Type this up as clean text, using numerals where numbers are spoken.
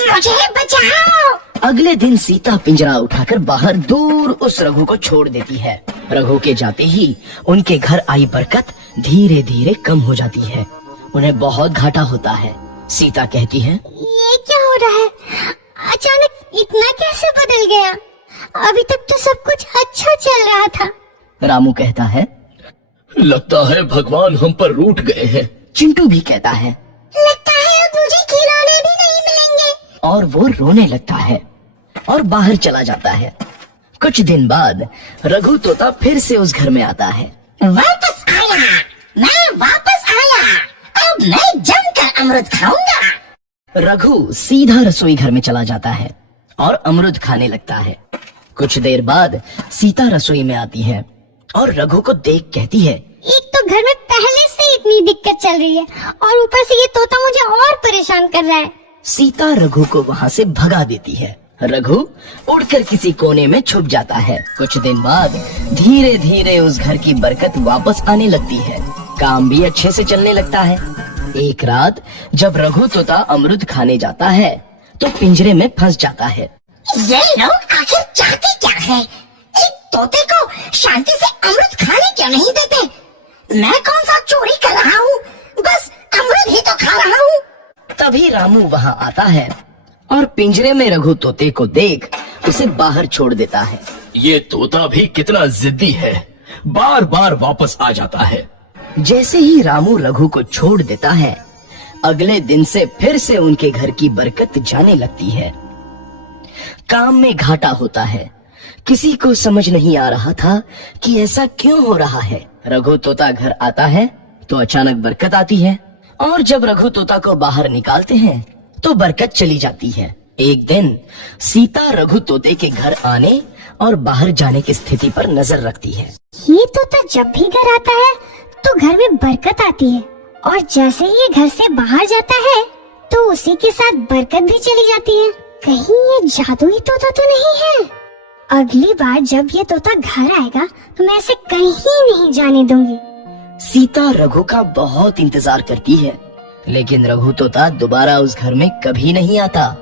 मुझे बचाओ। अगले दिन सीता पिंजरा उठाकर बाहर दूर उस रघु को छोड़ देती है। रघु के जाते ही उनके घर आई बरकत धीरे धीरे कम हो जाती है। उन्हें बहुत घाटा होता है। सीता कहती है, ये क्या हो रहा है? अचानक इतना कैसे बदल गया? अभी तक तो सब कुछ अच्छा चल रहा था। रामू कहता है, लगता है भगवान हम पर रूठ गए हैं। चिंटू भी कहता है, लगता है अब मुझे खिलौने भी नहीं मिलेंगे। और वो रोने लगता है और बाहर चला जाता है। कुछ दिन बाद रघु तोता फिर से उस घर में आता है। वापस आया, मैं वापस आया। अब मैं जमकर अमृत खाऊंगा। रघु सीधा रसोई घर में चला जाता है और अमृत खाने लगता है। कुछ देर बाद सीता रसोई में आती है और रघु को देख कहती है, एक तो घर में पहले से इतनी दिक्कत चल रही है और ऊपर से ये तोता मुझे और परेशान कर रहा है। सीता रघु को वहाँ से भगा देती है। रघु उड़कर किसी कोने में छुप जाता है। कुछ दिन बाद धीरे धीरे उस घर की बरकत वापस आने लगती है। काम भी अच्छे से चलने लगता है। एक रात जब रघु तोता अमृत खाने जाता है तो पिंजरे में फंस जाता है। ये लोग आखिर चाहते क्या है? एक तोते को शांति से अमृत खाने क्यों नहीं देते? मैं कौन सा चोरी कर रहा हूँ? बस अमृत ही तो खा रहा हूँ। तभी रामू वहाँ आता है और पिंजरे में रघु तोते को देख उसे बाहर छोड़ देता है। ये तोता भी कितना जिद्दी है, बार बार वापस आ जाता है। जैसे ही रामू रघु को छोड़ देता है, अगले दिन से फिर से उनके घर की बरकत जाने लगती है। काम में घाटा होता है। किसी को समझ नहीं आ रहा था कि ऐसा क्यों हो रहा है। रघु तोता घर आता है तो अचानक बरकत आती है और जब रघु तोता को बाहर निकालते हैं तो बरकत चली जाती है। एक दिन सीता रघु तोते के घर आने और बाहर जाने की स्थिति पर नजर रखती है। ये तोता जब भी घर आता है तो घर में बरकत आती है और जैसे ही ये घर से बाहर जाता है तो उसी के साथ बरकत भी चली जाती है। कहीं ये जादुई तोता तो नहीं है? अगली बार जब ये तोता घर आएगा तो मैं इसे कहीं नहीं जाने दूंगी। सीता रघु का बहुत इंतजार करती है, लेकिन रघु तोता दोबारा उस घर में कभी नहीं आता।